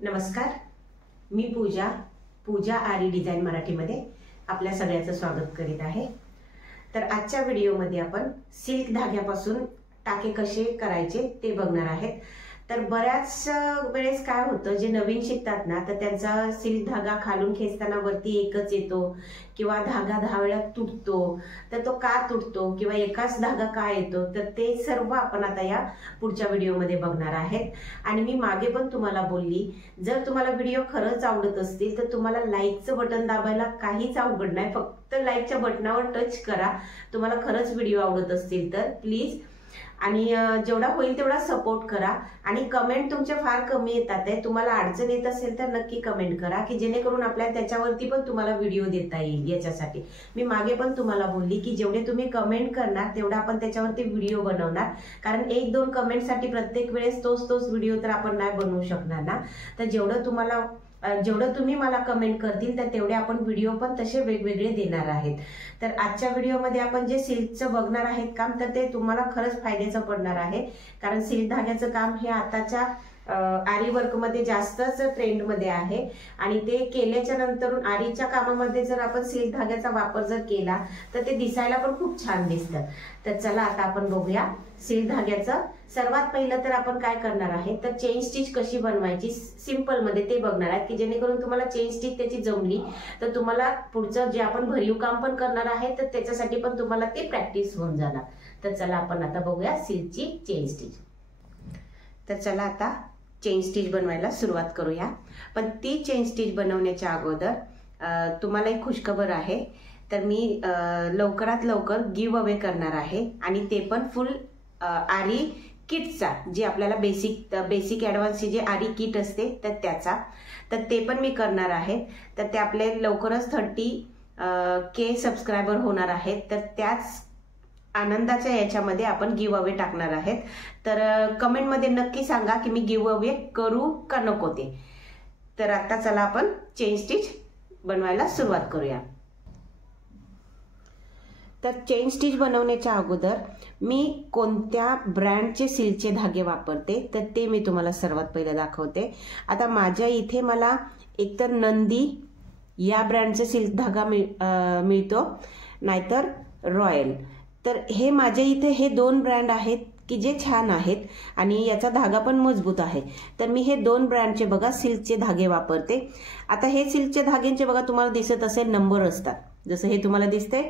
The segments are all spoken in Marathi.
नमस्कार, मी पूजा आरी डिझाइन मराठीमध्ये आपल्या सगळ्यांचं स्वागत करीत आहे। तर आजच्या व्हिडिओमध्ये आपण सिल्क धाग्यापासून टाके कसे करायचे ते बघणार आहेत। तर बऱ्याच वेळेस काय होतं, जे नवीन शिकतात ना, तर त्यांचा सिल्क धागा खालून खेचताना वरती एकच येतो किंवा धागा 10 वेळा तुटतो। तर तो का तुटतो किंवा एकाच धागा का येतो, तर ते सर्व आपण आता या पुढच्या व्हिडिओमध्ये बघणार आहेत। आणि मी मागे पण तुम्हाला बोलली, जर तुम्हाला व्हिडिओ खरंच आवडत असतील तर तुम्हाला लाईकचं बटन दाबायला काहीच अवघड नाही, फक्त लाईकच्या बटनावर टच करा। तुम्हाला खरंच व्हिडिओ आवडत असतील तर प्लीज, आणि जेवढा होईल तेवढा सपोर्ट करा। आणि कमेंट तुमचे फार कमी येतात आहे, तुम्हाला अडचण येत असेल तर नक्की कमेंट करा, की जेणेकरून आपल्याला त्याच्यावरती पण तुम्हाला व्हिडिओ देता येईल। याच्यासाठी मी मागे पण तुम्हाला बोलली की जेवढे तुम्ही कमेंट करणार तेवढा आपण त्याच्यावरती व्हिडिओ बनवणार, कारण 1-2 कमेंटसाठी प्रत्येक वेळेस तोच व्हिडिओ तर आपण नाही बनवू शकणार ना। तर जेवढं तुम्ही मला कमेंट करतील तर तेवढे आपण व्हिडिओ पण तसे वेगवेगळे देणार आहेत। तर आजच्या व्हिडिओमध्ये आपण जे सिल्कचं बघणार आहेत काम, तर ते तुम्हाला खरंच फायद्याचं पडणार आहे, कारण सिल्क धाग्याचं काम हे आताच्या आरी वर्क मध्ये जास्तच ट्रेंड मध्ये आहे। आणि ते केल्याच्या नंतर आरीच्या कामामध्ये जर आपण सिल्क धाग्याचा वापर जर केला तर ते दिसायला पण खूप छान दिसतं। तर चला आता आपण बघूया सिल्क धाग्याचं। सर्वात पहिलं तर आपण काय करणार आहे, तर चेन स्टिच कशी बनवायची सिंपल मध्ये ते बघणार आहे, की जेणेकरून तुम्हाला चेन स्टिच त्याची जमली तर तुम्हाला पुढचं जे आपण भरीव काम पण करणार आहे तर त्याच्यासाठी पण तुम्हाला ते प्रॅक्टिस होऊन जाणार। तर चला आपण आता बघूया सिल्कची चेन स्टिच। तर चला आता चेन स्टिच बनवायला सुरुवात करूया। पण ती चेन स्टिच बनवण्याच्या अगोदर तुम्हाला एक खुशखबर आहे। तर मी लवकरात लवकर गिव्ह अवे करणार आहे, आणि ते पण फुल आरी किटचा, जे आपल्याला बेसिक ॲडव्हान्सची जे आरी किट असते तर त्याचा, तर ते पण मी करणार आहे। तर ते आपले लवकरच 30K सबस्क्रायबर होणार आहेत, तर त्याच आनंदाच्या याच्यामध्ये आपण गिव्ह अवे टाकणार आहेत। तर कमेंटमध्ये नक्की सांगा की मी गिव्ह अवे करू का नको ते। तर आता चला आपण चेन स्टिच बनवायला सुरुवात करूया। तर चेन स्टिच बनवण्याच्या अगोदर मी कोणत्या ब्रँडचे सिल्कचे धागे वापरते तर ते मी तुम्हाला सर्वात पहिले दाखवते। आता माझ्या इथे मला एकतर नंदी या ब्रँडचे सिल्क धागा मिळतो, नाहीतर रॉयल। तर हे माझ्या इथे हे 2 ब्रँड आहेत की जे छान आहेत आणि याचा धागा पण मजबूत आहे। तर मी हे 2 ब्रँडचे बघा सिल्कचे धागे वापरते। आता हे सिल्कचे धाग्यांचे बघा तुम्हाला दिसत असेल नंबर असतात, जसं हे तुम्हाला दिसते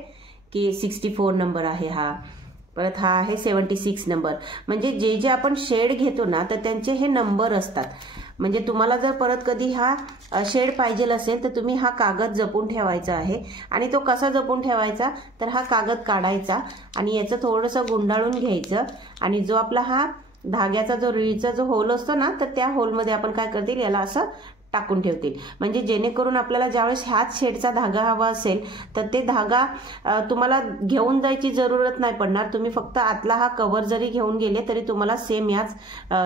की 64 नंबर आहे हा, परत हा आहे 76 नंबर। म्हणजे जे आपण शेड घेतो ना तर त्यांचे हे नंबर असतात। म्हणजे तुम्हाला जर परत कधी हा शेड पाहिजे असेल तर तुम्ही हा कागद जपून ठेवायचा आहे। आणि तो कसा जपून ठेवायचा, तर हा कागद काढायचा आणि याचं थोडंसं गुंडाळून घ्यायचं, आणि जो आपला हा धाग्याचा जो रीळचा जो होल असतो ना, तर त्या होलमध्ये आपण काय करतील, याला असं टाकून ठेवतील। म्हणजे जेणेकरून आपल्याला ज्यावेळेस ह्याच शेडचा धागा हवा असेल तर ते धागा तुम्हाला घेऊन जायची जरूरत नाही पडणार। तुम्ही फक्त आतला हा कव्हर जरी घेऊन गेले तरी तुम्हाला सेम याच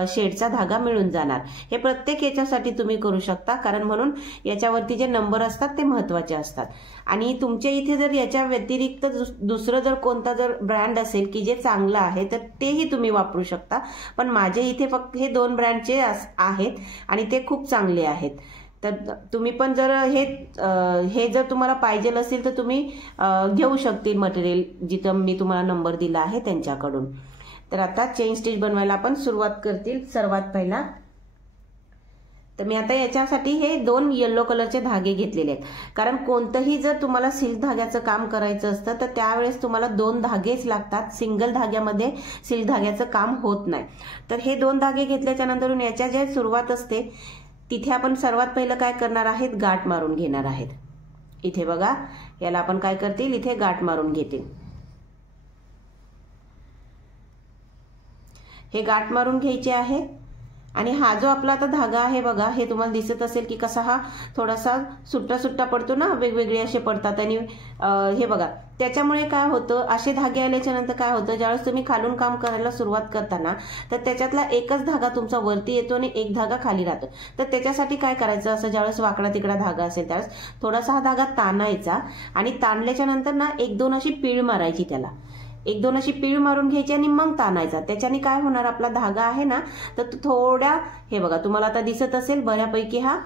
शेडचा धागा मिळून जाणार। हे प्रत्येक याच्यासाठी तुम्ही करू शकता, कारण म्हणून याच्यावरती जे नंबर असतात ते महत्त्वाचे असतात। आणि तुमच्या इथे जर याच्या व्यतिरिक्त दुसरं जर कोणता जर ब्रँड असेल की जे चांगलं आहे तर तेही तुम्ही वापरू शकता, पण माझ्या इथे फक्त हे 2 ब्रँडचे आहेत आणि ते खूप चांगले आहेत। तर तुम्ही पण जर हे जर तुम्हाला पाहिजे असेल तर तुम्ही घेऊ शकतील मटेरियल, जिथं मी तुम्हाला नंबर दिला आहे त्यांच्याकडून। तर आता चेन स्टिच बनवायला आपण सुरुवात करतील सर्वात पहिला। तर मी आता याच्यासाठी हे 2 येलो कलरचे धागे घेतलेले आहेत, कारण कोणतंही जर तुम्हाला सिल्क धाग्याचं काम करायचं असतं तर त्यावेळेस तुम्हाला 2 धागेच लागतात। सिंगल धाग्यामध्ये सिल्क धाग्याचं काम होत नाही। तर हे 2 धागे घेतल्याच्या नंतर याच्या जे सुरुवात असते तिथे आपण सर्वात पहिलं काय करणार आहेत, गाठ मारून घेणार आहेत। इथे बघा, याला आपण काय करतील, इथे गाठ मारून घेतील। हे गाठ मारून घ्यायचे आहे। आणि हा जो आपला आता धागा आहे बघा, हे तुम्हाला दिसत असेल की कसा हा थोडासा सुट्टा पडतो ना, वेगवेगळे असे पडतात। आणि हे बघा, त्याच्यामुळे काय होतं, असे धागे आल्याच्या नंतर काय होतं, ज्यावेळेस तुम्ही खालून काम करायला सुरुवात करताना तर त्याच्यातला एकच धागा तुमचा वरती येतो आणि एक धागा खाली राहतो। तर त्याच्यासाठी काय करायचं, असं ज्यावेळेस वाकडा तिकडा धागा असेल त्यावेळेस थोडासा हा धागा ताणायचा, आणि ताणल्याच्या नंतर ना 1-2 अशी पीळ मारायची त्याला, एक दोन अशी पीळ मारून घ्यायची आणि मग ताणायचा। त्याच्याने काय होणार, आपला धागा आहे ना तर तो थोड्या, हे बघा तुम्हाला आता दिसत असेल बऱ्यापैकी हा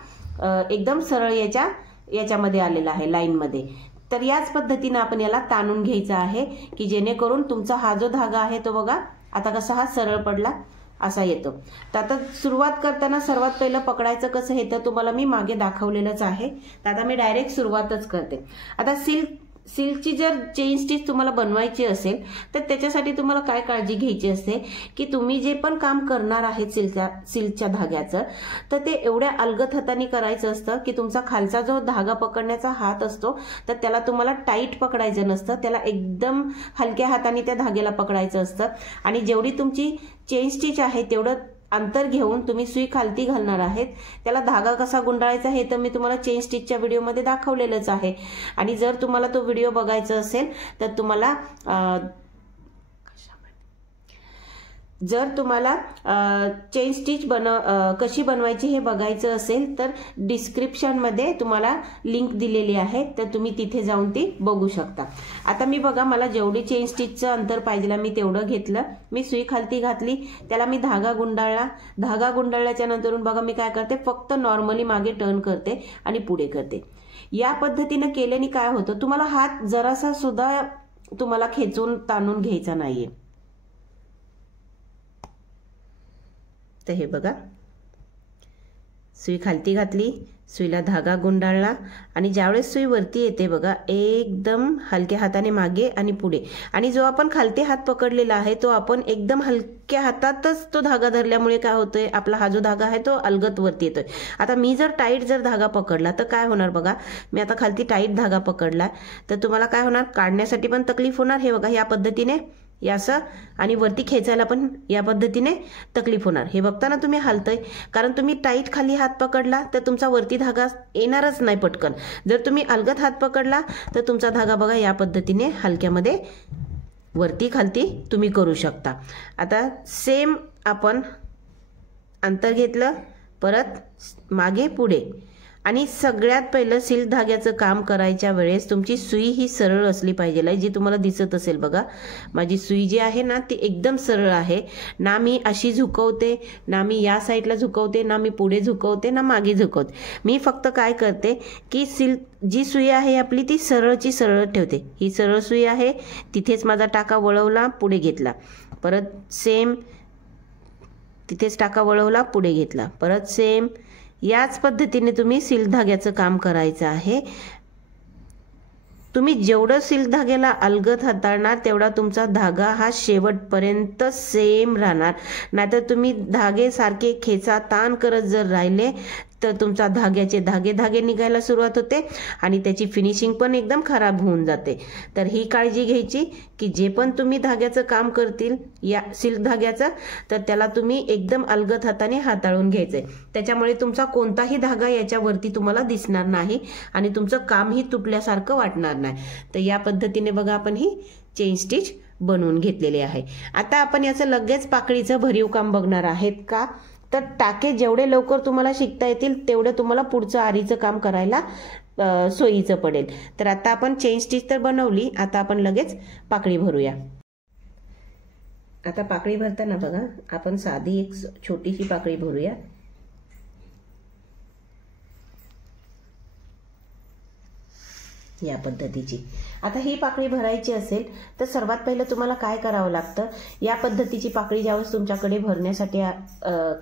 एकदम सरळ याच्यामध्ये आलेला आहे, लाईन मध्ये। तर याच पद्धतीने आपण याला ताणून घ्यायचा आहे की जेणेकरून तुमचा हा जो धागा आहे तो बघा आता कसा हा सरळ पडला असा येतो। तर आता सुरुवात करताना सर्वात पहिलं पकडायचं कसं हे तर तुम्हाला मी मागे दाखवलेलंच आहे। तर आता मी डायरेक्ट सुरुवातच करते। आता सिल्कची जर चेन स्टिच तुम्हाला बनवायची असेल तर त्याच्यासाठी तुम्हाला काय काळजी घ्यायची असते की तुम्ही जे पण काम करणार आहेत सिल्कच्या धाग्याचं तर ते एवढ्या अलगद हाताने करायचं असतं की तुमचा खालचा जो धागा पकडण्याचा हात असतो तर त्याला तुम्हाला टाईट पकडायचं नसतं, त्याला एकदम हलक्या हाताने त्या धाग्याला पकडायचं असतं। आणि जेवढी तुमची चेन स्टिच आहे तेवढं अंतर घेऊन तुम्ही सुई खालती घालणार आहेत। त्याला धागा कसा गुंडाळायचा हे तर मी तुम्हाला चेन स्टिचच्या व्हिडिओमध्ये दाखवलेलंच आहे। आणि जर तुम्हाला तो व्हिडिओ बघायचा असेल तर तुम्हाला जर तुम्हाला चेन स्टिच कशी बनवायची हे बघायचं असेल तर डिस्क्रिप्शनमध्ये तुम्हाला लिंक दिलेली आहे, तर तुम्ही तिथे जाऊन ती बघू शकता। आता मी बघा मला जेवढी चेन स्टिचचं अंतर पाहिजे मी तेवढं घेतलं, मी सुई खालती घातली, त्याला मी धागा गुंडाळला। धागा गुंडाळल्याच्या नंतरून बघा मी काय करते, फक्त नॉर्मली मागे टर्न करते आणि पुढे करते। या पद्धतीने केल्याने काय होतं, तुम्हाला हात जरासा सुद्धा तुम्हाला खेचून ताणून घ्यायचा नाहीये। तर हे बघा सुई खालती घातली, सुईला धागा गुंडाळला आणि ज्यावेळेस सुई वरती येते बघा एकदम हलक्या हाताने मागे आणि पुढे, आणि जो आपण खालती हात पकडलेला आहे तो आपण एकदम हलक्या हातातच तो धागा धरल्यामुळे काय होतंय, आपला हा जो धागा आहे तो अलगद वरती येतोय। आता मी जर टाईट धागा पकडला तर काय होणार बघा, मी आता खालती टाईट धागा पकडला तर तुम्हाला काय होणार, काढण्यासाठी पण तकलीफ होणार। हे बघा या पद्धतीने यासं, आणि वरती खेचायला पण या पद्धतीने तकलीफ होणार। हे बघताना तुम्ही हलतय कारण तुम्ही टाईट खाली हात पकडला तर तुमचा वरती धागा येणारच नाही पटकन। जर तुम्ही अलगद हात पकडला तर तुमचा धागा बघा या पद्धतीने हलक्यामध्ये वरती खालती तुम्ही करू शकता। आता सेम आपण अंतर घेतलं, परत मागे पुढे, आणि सगळ्यात पहिलं सिल्क धाग्याचं काम करायच्या वेळेस तुमची सुई ही सरळ असली पाहिजे, जी तुम्हाला दिसत असेल बघा माझी सुई जी आहे ना ती एकदम सरळ आहे। ना मी अशी झुकवते, ना मी या साईडला झुकवते, ना मी पुढे झुकवते, ना मागे झुकवते। मी फक्त काय करते की सिल्क जी सुई आहे आपली ती सरळची सरळ ठेवते। ही सरळ सुई आहे, तिथेच माझा टाका वळवला, पुढे घेतला, परत सेम तिथेच टाका वळवला, पुढे घेतला, परत सेम। याच पद्धतीने तुम्ही सिल्क धाग्याचं काम करायचं आहे। तुम्ही जेवढं सिल्क धाग्याला अलगद हाताळणार तेवढा तुमचा धागा हा शेवटपर्यंत सेम राहणार। नाहीतर तुम्ही धागे सारखे खेचा ताण करत जर राहिले तर तुमचा धाग्याचे धागे निघायला सुरुवात होते आणि त्याची फिनिशिंग पण एकदम खराब होऊन जाते। तर ही काळजी घ्यायची की जे पण तुम्ही धाग्याचं काम करतील या सिल्क धाग्याचं तर त्याला तुम्ही एकदम अलगद हाताने हाताळून घ्यायचंय। त्याच्यामुळे तुमचा कोणताही धागा याच्यावरती तुम्हाला दिसणार नाही आणि तुमचं कामही तुटल्यासारखं वाटणार नाही। तर या पद्धतीने बघा आपण ही चेन स्टिच बनवून घेतलेली आहे। आता आपण याचं लगेच पाकळीचं भरीव काम बघणार आहेत का, तर टाके जेवढे लवकर तुम्हाला शिकता येतील तेवढे तुम्हाला पुढचं आरीचं काम करायला सोयीचं पडेल। तर आता आपण चेन स्टिच तर बनवली, आता आपण लगेच पाकळी भरूया। आता पाकळी भरताना बघा आपण साधी एक छोटीशी पाकळी भरूया। या पद्धतीची आता ही पाकळी भरायची असेल तर सर्वात पहिलं तुम्हाला काय करावं लागतं, या पद्धतीची पाकळी ज्यावेळेस तुमच्याकडे भरण्यासाठी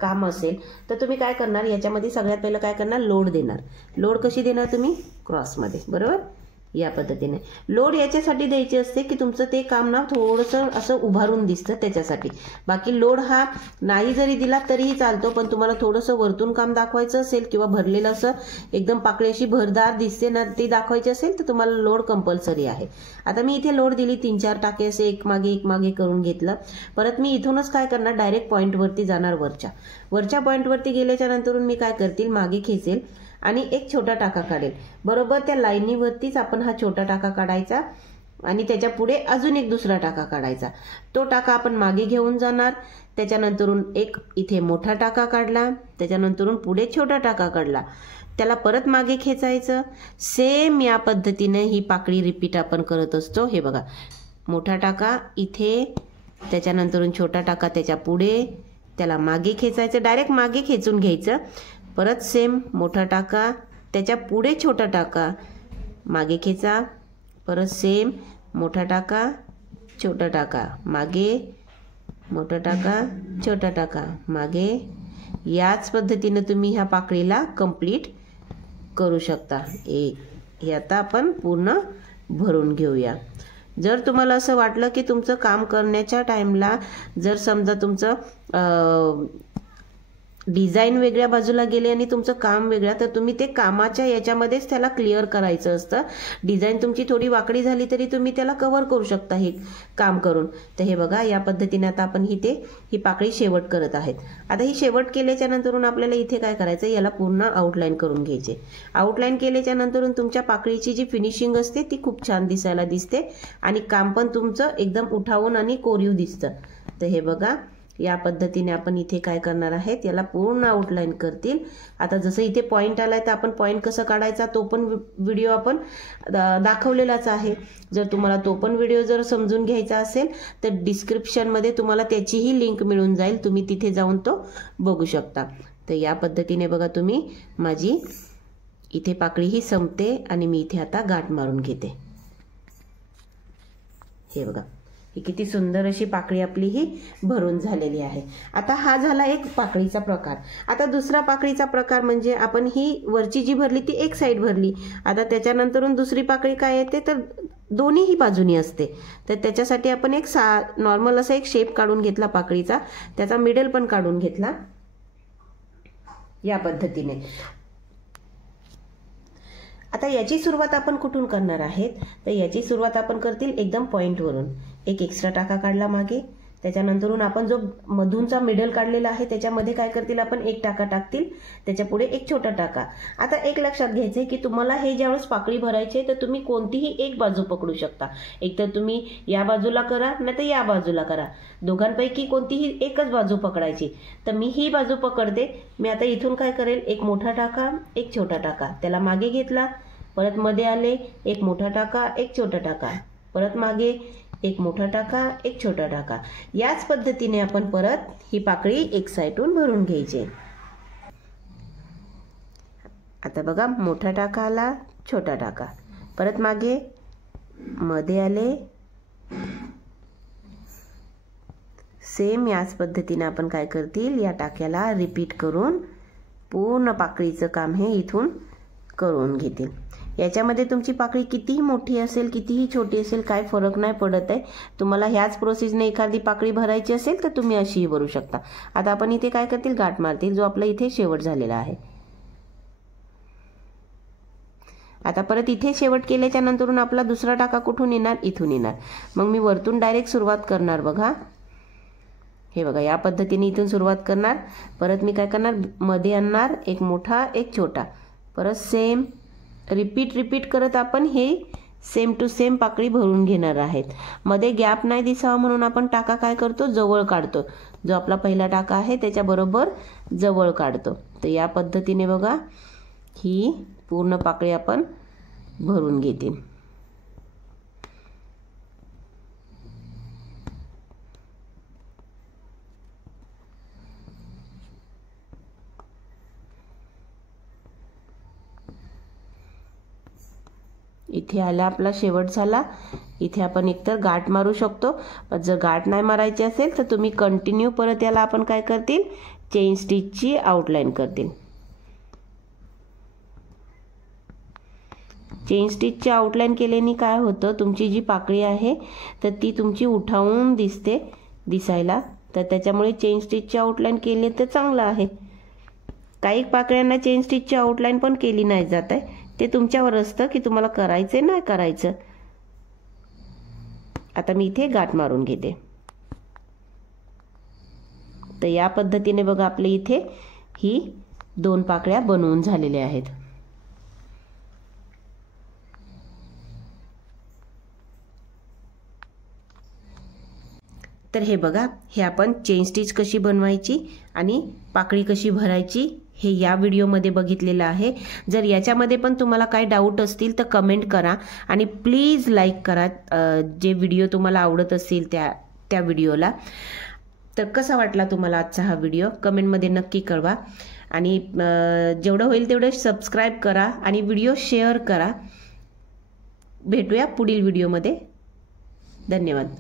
काम असेल तर तुम्ही काय करणार, याच्यामध्ये सगळ्यात पहिलं काय करणार, लोड देणार। लोड कशी देणार तुम्ही, क्रॉसमध्ये, बरोबर। या पद्धतीने लोड याच्यासाठी द्यायची असते की तुमचं ते काम ना थोडंसं असं उभारून दिसतं त्याच्यासाठी। बाकी लोड हा नाही जरी दिला तरीही चालतो, पण तुम्हाला थोडंसं वरतून काम दाखवायचं असेल किंवा भरलेलं असं एकदम पाकळी अशी भरदार दिसते ना ते दाखवायची असेल तर तुम्हाला लोड कंपल्सरी आहे। आता मी इथे लोड दिली, 3-4 टाके असे एक मागे करून घेतलं। परत मी इथूनच काय करणार, डायरेक्ट पॉईंटवरती जाणार, वरच्या पॉईंटवरती गेल्याच्या नंतरून मी काय करतील, मागे खेचेल आणि एक छोटा टाका काढेल। बरोबर त्या लाईनीवरतीच आपण हा छोटा टाका काढायचा आणि त्याच्या पुढे अजून एक दुसरा टाका काढायचा। तो टाका आपण मागे घेऊन जाणार, त्याच्यानंतरून एक इथे मोठा टाका काढला, त्याच्यानंतरून पुढे छोटा टाका काढला, त्याला परत मागे खेचायचं। सेम या पद्धतीने ही पाकळी रिपीट आपण करत असतो। हे बघा मोठा टाका इथे, त्याच्यानंतरून छोटा टाका त्याच्या पुढे, त्याला मागे खेचायचं, डायरेक्ट मागे खेचून घ्यायचं. परत सेम मोठा टाका त्याच्या पुढे छोटा टाका, मागे खेचा, परत सेम मोठा टाका छोटा टाका, मागे मोठा टाका छोटा टाका, मागे. याच पद्धतीने तुम्ही ह्या पाकळीला कंप्लीट करू शकता. हे आता आपण पूर्ण भरून घेऊया. जर तुम्हाला असं वाटलं की तुमचं काम करण्याच्या टाईमला जर समजा तुमचं डिझाईन वेगळ्या बाजूला गेले आणि तुमचं काम वेगळं, तर तुम्ही ते कामाच्या याच्यामध्येच त्याला क्लिअर करायचं असतं. डिझाईन तुमची थोडी वाकडी झाली तरी तुम्ही त्याला कव्हर करू शकता हे काम करून. तर हे बघा या पद्धतीने आता आपण ही पाकळी शेवट करत आहेत. आता ही शेवट केल्याच्या नंतरून आपल्याला इथे काय करायचं, याला पूर्ण आउटलाईन करून घ्यायचे. आउटलाईन केल्याच्या नंतरून तुमच्या पाकळीची जी फिनिशिंग असते ती खूप छान दिसायला दिसते आणि काम पण तुमचं एकदम उठावून आणि कोरीव दिसतं. तर हे बघा या पद्धतीने आपण इथे काय करणार आहेत, याला पूर्ण आउटलाईन करतील. आता जसं इथे पॉईंट आलाय तर आपण पॉईंट कसं काढायचा तो पण व्हिडिओ आपण दाखवलेलाच आहे. जर तुम्हाला तो पण व्हिडिओ जर समजून घ्यायचा असेल तर डिस्क्रिप्शनमध्ये तुम्हाला त्याचीही लिंक मिळून जाईल, तुम्ही तिथे जाऊन तो बघू शकता. तर या पद्धतीने बघा तुम्ही माझी इथे पाकळी ही संपते आणि मी इथे आता गाठ मारून घेते. हे बघा ही किती सुंदर अशी पाकळी आपली ही भरून झालेली आहे. आता हा झाला एक पाकळीचा प्रकार. आता दुसरा पाकळीचा प्रकार म्हणजे आपण ही वरची जी भरली ती एक साईड भरली. आता त्याच्यानंतरून दुसरी पाकळी काय येते तर दोन्हीही बाजूनी असते. तर त्याच्यासाठी आपण एक नॉर्मल असा एक शेप काढून घेतला पाकळीचा, त्याचा मिडल पण काढून घेतला या पद्धतीने. आता याची सुरुवात आपण कुठून करणार आहेत, तर याची सुरुवात आपण करतील एकदम पॉईंटवरून. एक एक्स्ट्रा टाका काढला मागे, त्याच्यानंतरून आपण जो मधूनचा मिडल काढलेला आहे त्याच्यामध्ये काय करतील आपण एक टाका टाकतील, त्याच्या पुढे एक छोटा टाका. आता एक लक्षात घ्यायचंय की तुम्हाला हे ज्यावेळेस पाकळी भरायची आहे तर तुम्ही कोणतीही एक बाजू पकडू शकता. एक तर तुम्ही या बाजूला करा नाही तर या बाजूला करा, दोघांपैकी कोणतीही एकच बाजू पकडायची. तर मी ही बाजू पकडते. मी आता इथून काय करेल, एक मोठा टाका एक छोटा टाका, त्याला मागे घेतला, परत मध्ये आले, एक मोठा टाका एक छोटा टाका, परत मागे एक मोठा टाका एक छोटा टाका. याच पद्धतीने आपण परत ही पाकळी एक साईडून भरून घ्यायची. आता बघा मोठा टाका आला, छोटा टाका, परत मागे, मध्ये आले, सेम याच पद्धतीने आपण काय करतील या टाक्याला रिपीट करून पूर्ण पाकळीचं काम हे इथून करून घेतील. याच्यामध्ये तुमची पाकळी कितीही मोठी असेल कितीही छोटी असेल काय फरक नाही पडत आहे. तुम्हाला ह्याच प्रोसेसने एखादी पाकळी भरायची असेल तर तुम्ही अशीही भरू शकता. आता आपण इथे काय करतील, गाठ मारतील, जो आपला इथे शेवट झालेला आहे. आता परत इथे शेवट केल्याच्या नंतरून आपला दुसरा टाका कुठून येणार, इथून येणार. मग मी वरतून डायरेक्ट सुरुवात करणार. बघा हे बघा या पद्धतीने इथून सुरुवात करणार. परत मी काय करणार, मध्ये आणणार एक मोठा एक छोटा, परत सेम रिपीट करत आपण हे सेम टू सेम पाकळी भरून घेणार आहेत. मध्ये गॅप नाही दिसावा म्हणून आपण टाका काय करतो, जवळ काढतो. जो आपला पहिला टाका आहे त्याच्याबरोबर जवळ काढतो. तर या पद्धतीने बघा ही पूर्ण पाकळी आपण भरून घेतील. इथे आला आपला शेवट झाला. इथे आपण एकतर गाठ मारू शकतो, पण जर गाठ नाही मारायची असेल तर तुम्ही कंटिन्यू परत याला आपण काय करतील, चेन स्टिचची आउटलाईन करतील. चेन स्टिचची आउटलाईन केल्याने काय होतं, तुमची जी पाकळी आहे तर ती तुमची उठावून दिसायला. तर त्याच्यामुळे चेन स्टिचची आउटलाईन केली तर चांगलं आहे. काही पाकळ्यांना चेन स्टिचची आउटलाईन पण केली नाही जात आहे, ते तुमच्यावर असतं की तुम्हाला करायचं नाही करायचं. आता मी इथे गाठ मारून घेते. तर या पद्धतीने बघा आपले इथे ही दोन पाकळ्या बनवून झालेल्या आहेत. तर हे बघा, हे आपण चेन स्टिच कशी बनवायची आणि पाकळी कशी भरायची हे या व्हिडिओमध्ये बघितलेलं आहे। जर याच्यामध्ये पण तुम्हाला काही डाऊट असतील तर कमेंट करा आणि प्लीज लाईक करा जे व्हिडिओ तुम्हाला आवडत असेल त्या व्हिडिओला। तर कसा वाटला तुम्हाला आजचा हा व्हिडिओ कमेंटमध्ये नक्की कळवा आणि जेवढं होईल तेवढं सबस्क्राईब करा आणि व्हिडिओ शेअर करा। भेटूया पुढील व्हिडिओमध्ये। धन्यवाद।